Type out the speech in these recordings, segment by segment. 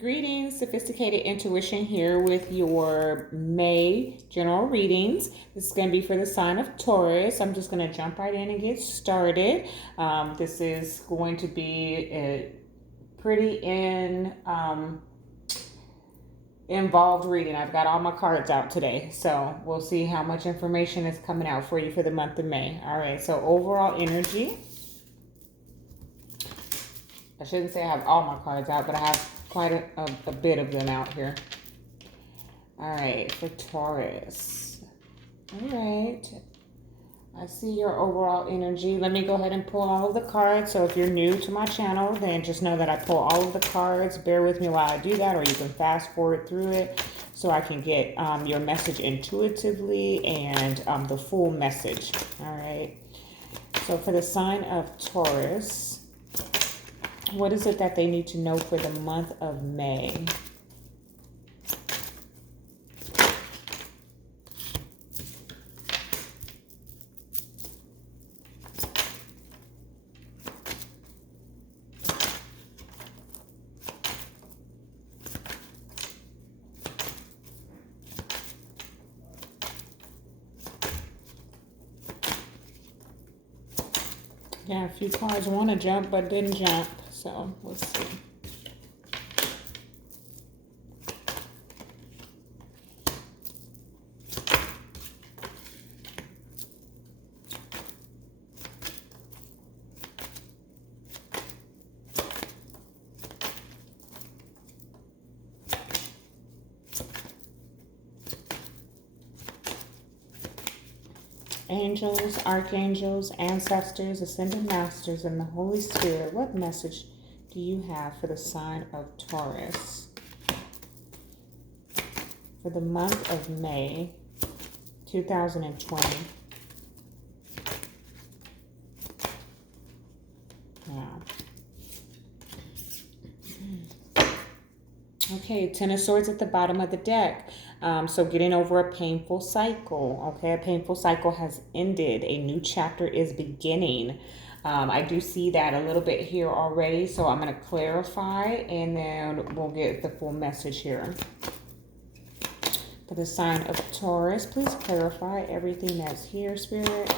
Greetings, Sophisticated Intuition here with your May general readings. This is going to be for the sign of Taurus. I'm just going to jump right in and get started. This is going to be a pretty involved reading. I've got all my cards out today, so we'll see how much information is coming out for you for the month of May. All right, so overall energy. I shouldn't say I have all my cards out, but I have quite a bit of them out here. All right, for Taurus. All right. I see your overall energy. Let me go ahead and pull all of the cards. So if you're new to my channel, then just know that I pull all of the cards. Bear with me while I do that, or you can fast forward through it so I can get your message intuitively and the full message. All right. So for the sign of Taurus, what is it that they need to know for the month of May? Yeah, a few cards want to jump but didn't jump. So let's see. Angels, archangels, ancestors, ascended masters, and the Holy Spirit, what message do you have for the sign of Taurus for the month of May 2020? Wow. Okay, Ten of Swords at the bottom of the deck. So getting over a painful cycle. Okay, a painful cycle has ended. A new chapter is beginning. I do see that a little bit here already, so I'm going to clarify and then we'll get the full message here. For the sign of Taurus, please clarify everything that's here, Spirit.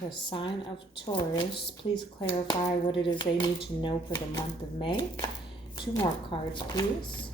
The sign of Taurus, please clarify what it is they need to know for the month of May. 2 more cards, please.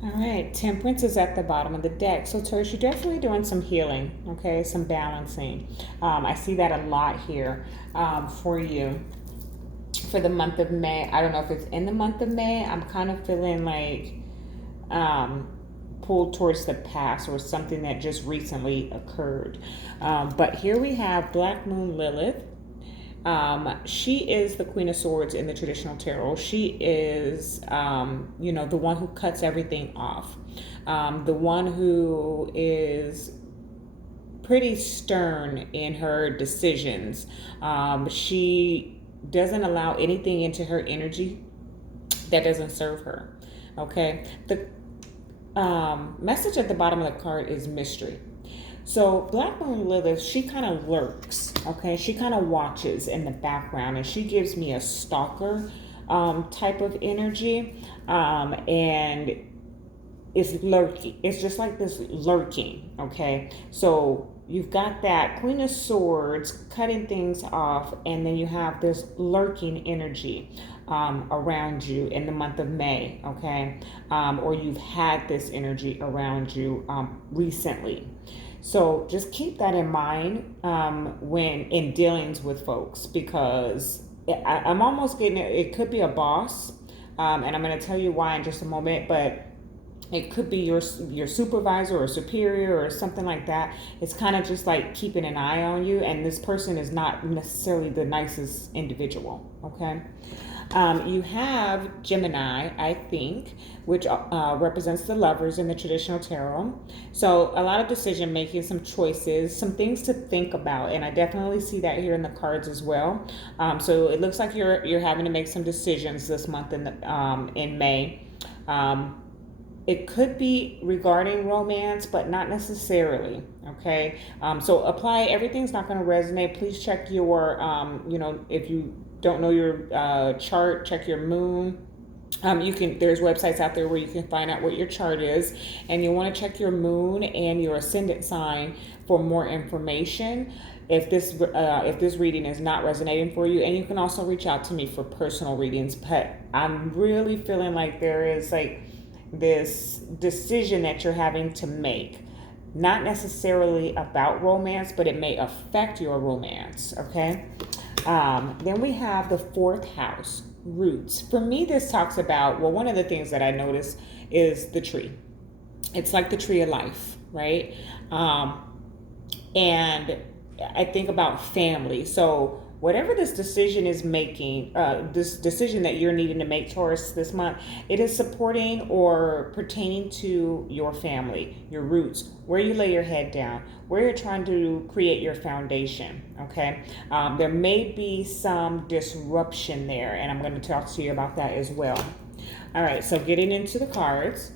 All right, Temperance is at the bottom of the deck. So Taurus, you're definitely doing some healing, okay, some balancing. I see that a lot here for you for the month of May. I don't know if it's in the month of May. I'm kind of feeling like pulled towards the past or something that just recently occurred. But here we have Black Moon Lilith. She is the Queen of Swords in the traditional tarot. She is, the one who cuts everything off. The one who is pretty stern in her decisions. She doesn't allow anything into her energy that doesn't serve her. Okay. The message at the bottom of the card is mystery. So Black Moon Lilith, she kind of lurks, okay? She kind of watches in the background, and she gives me a stalker type of energy, and it's lurking. It's just like this lurking, okay? So you've got that Queen of Swords cutting things off, and then you have this lurking energy around you in the month of May, okay? Or you've had this energy around you recently. So just keep that in mind when in dealings with folks, because I'm almost getting it. It could be a boss, and I'm going to tell you why in just a moment, but it could be your supervisor or superior or something like that. It's kind of just like keeping an eye on you, and this person is not necessarily the nicest individual, okay? You have Gemini, I think, which represents the lovers in the traditional tarot. So a lot of decision making, some choices, some things to think about, and I definitely see that here in the cards as well. So it looks like you're having to make some decisions this month in May. It could be regarding romance, but not necessarily. Okay. So apply. Everything's not going to resonate. Please check your, if you don't know your chart, check your moon. There's websites out there where you can find out what your chart is, and you want to check your moon and your ascendant sign for more information if this reading is not resonating for you. And you can also reach out to me for personal readings. But I'm really feeling like there is like this decision that you're having to make, not necessarily about romance, but it may affect your romance. Okay. Then we have the fourth house, roots. For me, this talks about, well, one of the things that I notice is the tree. It's like the tree of life, right? And I think about family. So whatever this decision is making, this decision that you're needing to make, Taurus, this month, it is supporting or pertaining to your family, your roots, where you lay your head down, where you're trying to create your foundation, okay? There may be some disruption there, and I'm going to talk to you about that as well. All right, so getting into the cards,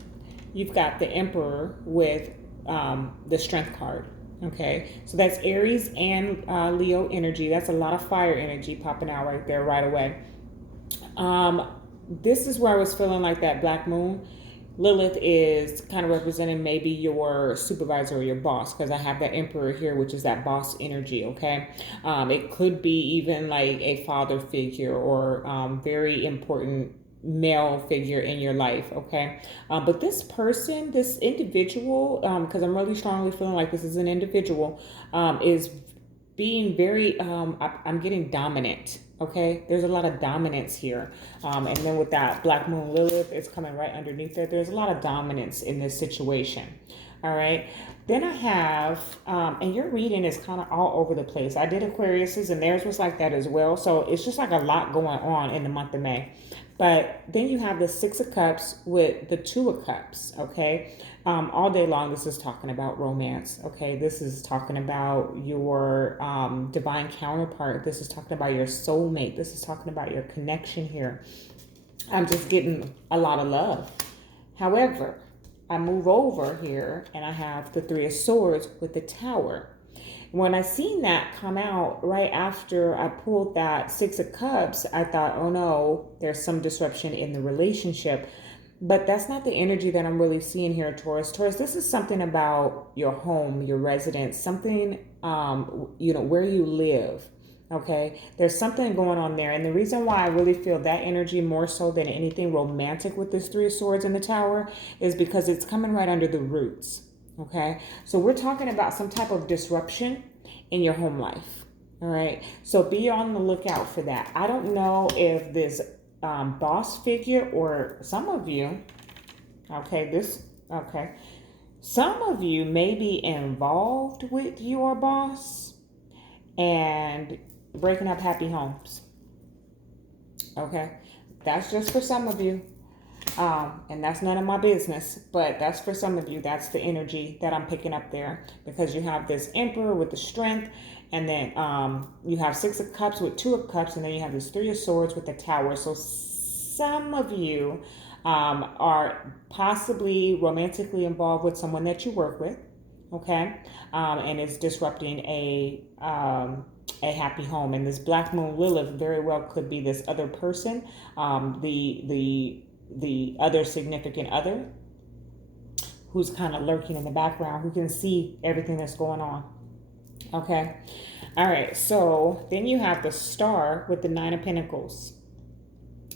you've got the Emperor with the Strength card. Okay, so that's Aries and Leo energy. That's a lot of fire energy popping out right there right away. This is where I was feeling like that Black Moon. Lilith is kind of representing maybe your supervisor or your boss, because I have that Emperor here, which is that boss energy, okay? It could be even like a father figure or very important male figure in your life, okay? But this person, this individual, because I'm really strongly feeling like this is an individual, is being very, I'm getting dominant, okay? There's a lot of dominance here. And then with that Black Moon Lilith, it's coming right underneath it. There's a lot of dominance in this situation, all right? Then I have, and your reading is kind of all over the place. I did Aquarius's, and theirs was like that as well. So it's just like a lot going on in the month of May. But then you have the Six of Cups with the Two of Cups, okay? All day long, this is talking about romance, okay? This is talking about your divine counterpart. This is talking about your soulmate. This is talking about your connection here. I'm just getting a lot of love. However, I move over here and I have the Three of Swords with the Tower. When I seen that come out right after I pulled that Six of Cups, I thought, oh no, there's some disruption in the relationship. But that's not the energy that I'm really seeing here, Taurus. Taurus, this is something about your home, your residence, something, where you live. Okay, there's something going on there. And the reason why I really feel that energy more so than anything romantic with this Three of Swords in the Tower is because it's coming right under the roots. Okay, so we're talking about some type of disruption in your home life. All right, so be on the lookout for that. I don't know if this boss figure or some of you, some of you may be involved with your boss and breaking up happy homes. Okay, that's just for some of you. And that's none of my business, but that's for some of you. That's the energy that I'm picking up there, because you have this Emperor with the Strength, and then you have Six of Cups with Two of Cups, and then you have this Three of Swords with the Tower. So some of you are possibly romantically involved with someone that you work with. okay? And it's disrupting a happy home. And this Black Moon Lilith very well could be this other person, the other significant other, who's kind of lurking in the background, who can see everything that's going on. Okay. All right. So then you have the Star with the Nine of Pentacles.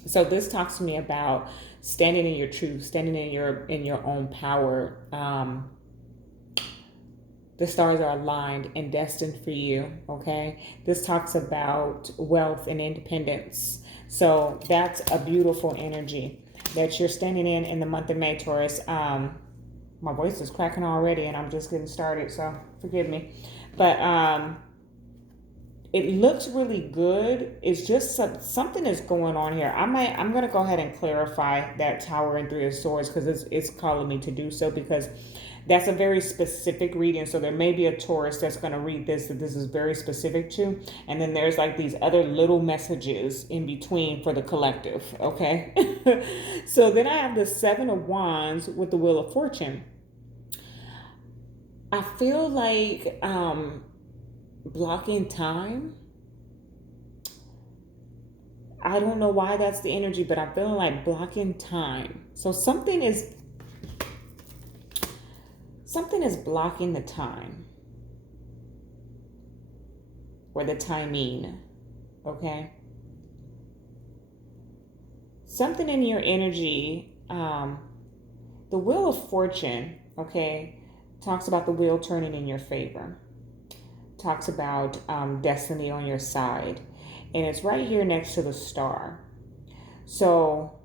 So this talks to me about standing in your truth, standing in your own power. The stars are aligned and destined for you. Okay. This talks about wealth and independence. So that's a beautiful energy that you're standing in the month of May, Taurus. My voice is cracking already and I'm just getting started, so forgive me. But it looks really good. It's just something is going on here. I'm going to go ahead and clarify that Tower and Three of Swords, because it's calling me to do so, because that's a very specific reading. So there may be a Taurus that's going to read this that this is very specific to. And then there's like these other little messages in between for the collective. Okay. So then I have the Seven of Wands with the Wheel of Fortune. I feel like blocking time. I don't know why that's the energy, but I'm feeling like blocking time. So something is blocking the time or the timing. Okay. Something in your energy. The Wheel of Fortune, okay, talks about the wheel turning in your favor. Talks about destiny on your side. And it's right here next to the Star. So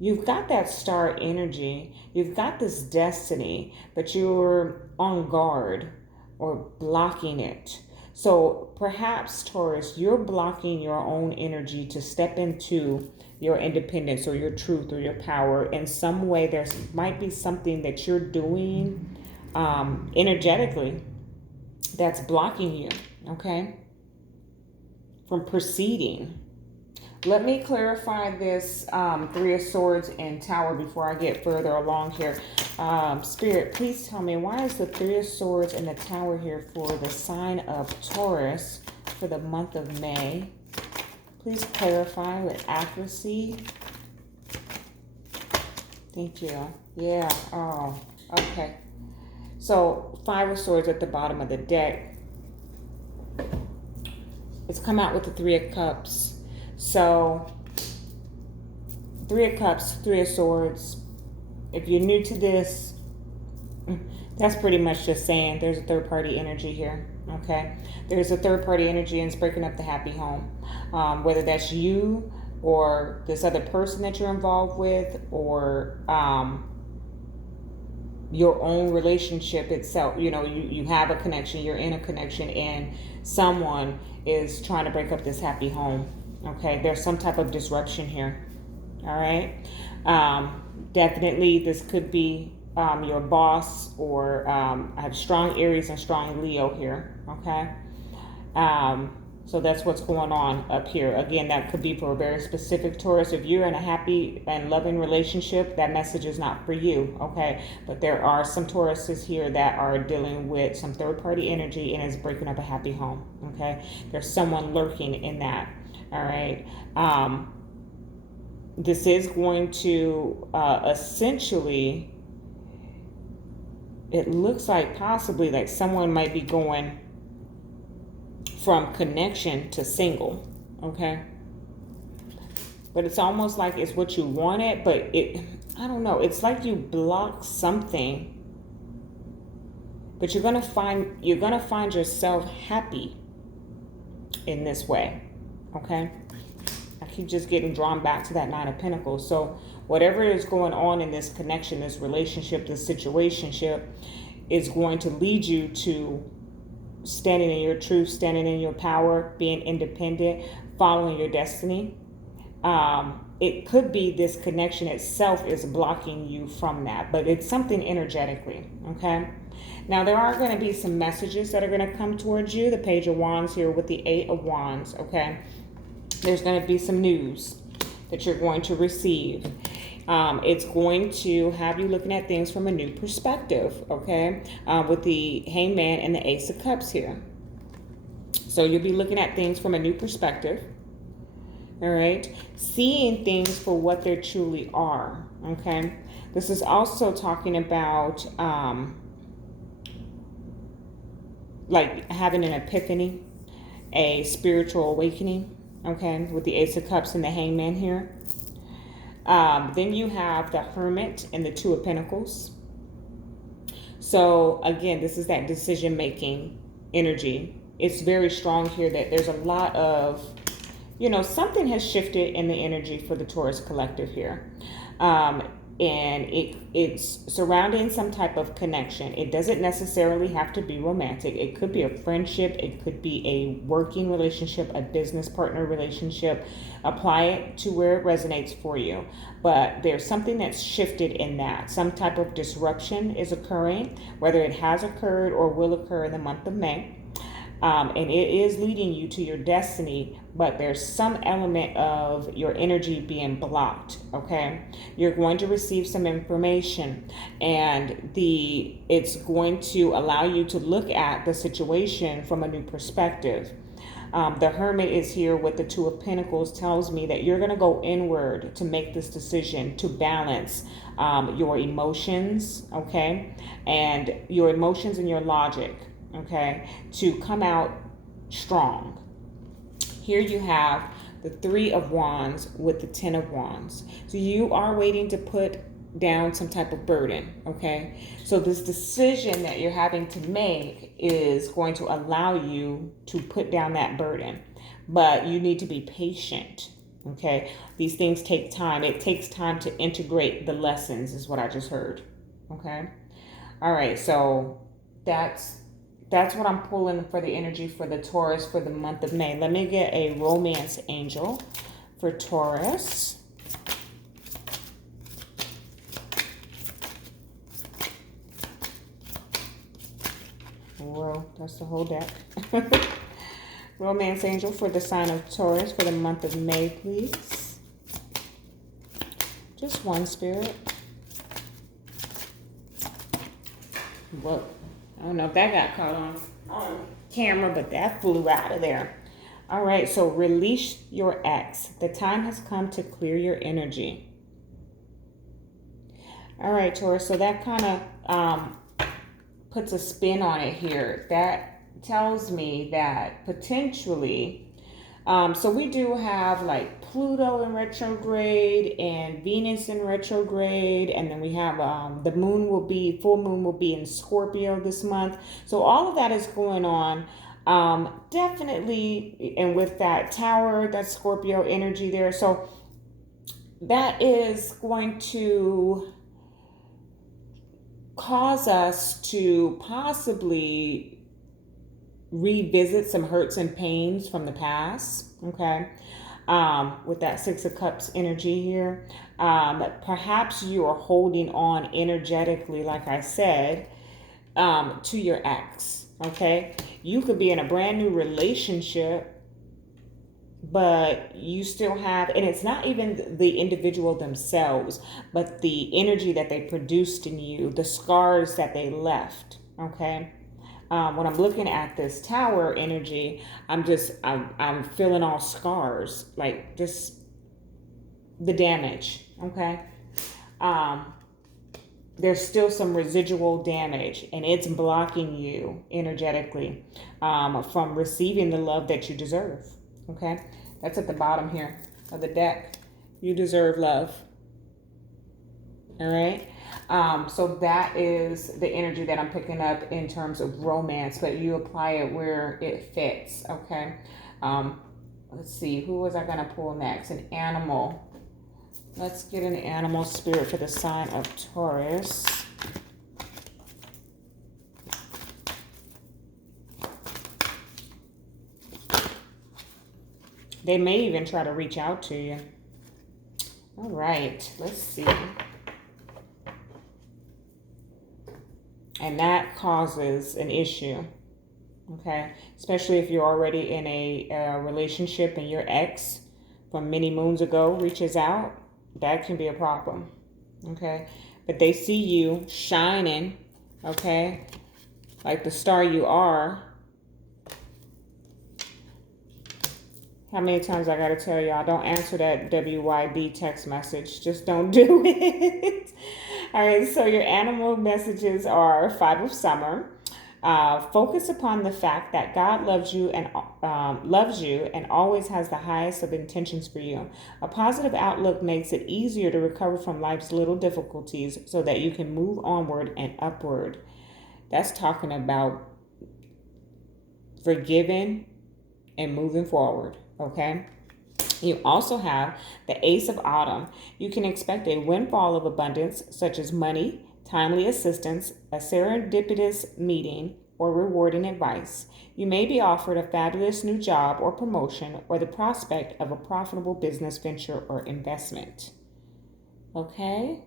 you've got that Star energy. You've got this destiny, but you're on guard or blocking it. So perhaps, Taurus, you're blocking your own energy to step into your independence or your truth or your power. In some way, there might be something that you're doing energetically that's blocking you, okay, from proceeding. Let me clarify this Three of Swords and Tower before I get further along here. Spirit, please tell me, why is the Three of Swords and the Tower here for the sign of Taurus for the month of May? Please clarify with accuracy. Thank you. Yeah. Oh, okay. So Five of Swords at the bottom of the deck. It's come out with the Three of Cups. So Three of Cups, Three of Swords. If you're new to this, that's pretty much just saying there's a third party energy here. Okay. There's a third party energy and it's breaking up the happy home. Whether that's you or this other person that you're involved with, or your own relationship itself. You know, you have a connection, you're in a connection, and someone is trying to break up this happy home. Okay, there's some type of disruption here. All right. Definitely this could be your boss, or I have strong Aries and strong Leo here. Okay. So that's what's going on up here. Again, that could be for a very specific Taurus. If you're in a happy and loving relationship, that message is not for you, okay? But there are some Tauruses here that are dealing with some third-party energy and is breaking up a happy home, okay? There's someone lurking in that, all right? This is going to essentially, it looks like possibly like someone might be going from connection to single, okay? But it's almost like it's what you wanted, but I don't know. It's like you block something, but you're gonna find yourself happy in this way, okay? I keep just getting drawn back to that Nine of Pentacles. So whatever is going on in this connection, this relationship, this situationship, is going to lead you to standing in your truth, standing in your power, being independent, following your destiny. It could be this connection itself is blocking you from that, but it's something energetically, okay? Now, there are going to be some messages that are going to come towards you. The Page of Wands here with the Eight of Wands, okay? There's going to be some news that you're going to receive. It's going to have you looking at things from a new perspective, okay? With the Hangman and the Ace of Cups here. So you'll be looking at things from a new perspective, all right? Seeing things for what they truly are, okay? This is also talking about like having an epiphany, a spiritual awakening, okay, with the Ace of Cups and the Hangman here. Then you have the Hermit and the Two of Pentacles. So again, this is that decision-making energy. It's very strong here that there's a lot of, you know, something has shifted in the energy for the Taurus collective here. And it's surrounding some type of connection. It doesn't necessarily have to be romantic. It could be a friendship. It could be a working relationship, a business partner relationship. Apply it to where it resonates for you. But there's something that's shifted in that. Some type of disruption is occurring, whether it has occurred or will occur in the month of May. And it is leading you to your destiny, but there's some element of your energy being blocked, okay? You're going to receive some information, and it's going to allow you to look at the situation from a new perspective. The Hermit is here with the Two of Pentacles, tells me that you're going to go inward to make this decision to balance your emotions, okay? And your emotions and your logic, okay, to come out strong. Here you have the Three of Wands with the Ten of Wands. So you are waiting to put down some type of burden, okay? So this decision that you're having to make is going to allow you to put down that burden, but you need to be patient, okay? These things take time. It takes time to integrate the lessons is what I just heard, okay? All right, so that's what I'm pulling for the energy for the Taurus for the month of May. Let me get a romance angel for Taurus. Whoa, that's the whole deck. Romance angel for the sign of Taurus for the month of May, please. Just one, Spirit. Whoa. I don't know if that got caught on camera, but that flew out of there. All right, so release your ex. The time has come to clear your energy. All right, Taurus, so that kind of puts a spin on it here. That tells me that potentially, so we do have like Pluto in retrograde and Venus in retrograde, and then we have the full moon will be in Scorpio this month. So all of that is going on. Definitely, and with that Tower, that Scorpio energy there. So that is going to cause us to possibly revisit some hurts and pains from the past, okay? With that Six of Cups energy here. Perhaps you are holding on energetically, like I said, to your ex, okay? You could be in a brand new relationship, but you still have, and it's not even the individual themselves, but the energy that they produced in you, the scars that they left, okay? When I'm looking at this Tower energy, I'm feeling all scars, like just the damage, okay? There's still some residual damage, and it's blocking you energetically from receiving the love that you deserve, okay? That's at the bottom here of the deck. You deserve love, all right? So that is the energy that I'm picking up in terms of romance, but you apply it where it fits, okay? Let's see, who was I going to pull next? An animal. Let's get an animal spirit for the sign of Taurus. They may even try to reach out to you. All right, let's see. And that causes an issue, okay? Especially if you're already in a relationship and your ex from many moons ago reaches out, that can be a problem, Okay. But they see you shining, okay, like the star you are. How many times I got to tell y'all, don't answer that WYD text message. Just don't do it. All right, so your animal messages are 5 of summer. Focus upon the fact that God loves you and always has the highest of intentions for you. A positive outlook makes it easier to recover from life's little difficulties so that you can move onward and upward. That's talking about forgiving and moving forward, okay? You also have the Ace of Autumn. You can expect a windfall of abundance, such as money, timely assistance, a serendipitous meeting, or rewarding advice. You may be offered a fabulous new job or promotion, or the prospect of a profitable business venture or investment. Okay?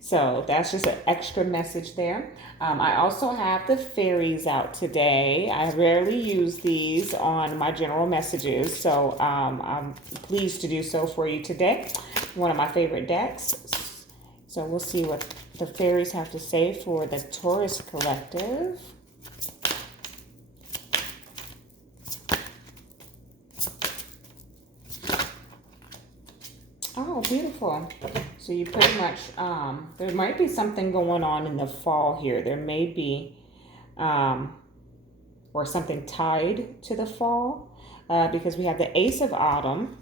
So that's just an extra message there. I also have the fairies out today. I rarely use these on my general messages, so I'm pleased to do so for you today. One of my favorite decks. So we'll see what the fairies have to say for the Taurus collective. Oh, beautiful. So you pretty much, there might be something going on in the fall here. There may be, or something tied to the fall, because we have the Ace of Autumn,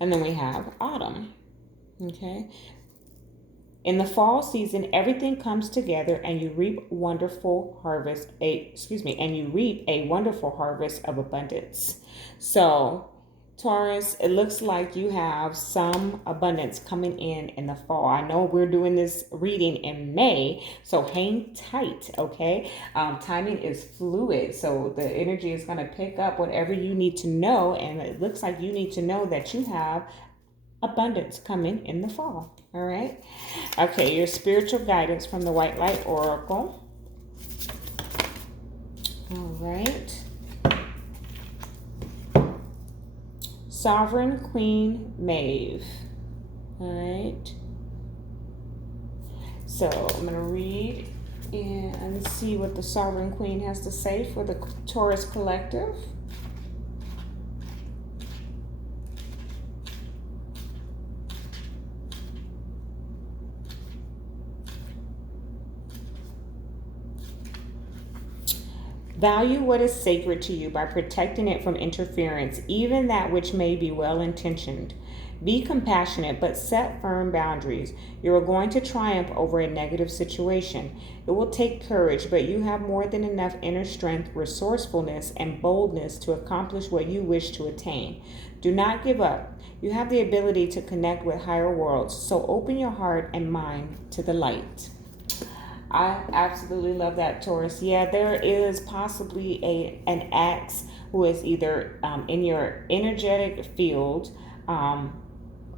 and then we have Autumn, okay? In the fall season, everything comes together and you reap wonderful harvest, and you reap a wonderful harvest of abundance. So, Taurus, it looks like you have some abundance coming in the fall. I know we're doing this reading in May, so hang tight, okay? Timing is fluid, so the energy is going to pick up whatever you need to know, and it looks like you need to know that you have abundance coming in the fall, all right? Okay, your spiritual guidance from the White Light Oracle. All right. Sovereign Queen Maeve. All right. So I'm going to read and see what the Sovereign Queen has to say for the Taurus collective. Value what is sacred to you by protecting it from interference, even that which may be well-intentioned. Be compassionate, but set firm boundaries. You are going to triumph over a negative situation. It will take courage, but you have more than enough inner strength, resourcefulness, and boldness to accomplish what you wish to attain. Do not give up. You have the ability to connect with higher worlds, so open your heart and mind to the light. I absolutely love that, Taurus. Yeah, there is possibly an ex who is either in your energetic field,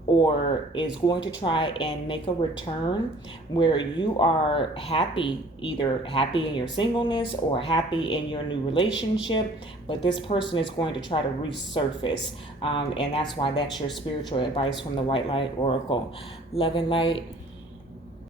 or is going to try and make a return where you are happy, either happy in your singleness or happy in your new relationship, but this person is going to try to resurface, and that's why that's your spiritual advice from the White Light Oracle. Love and light.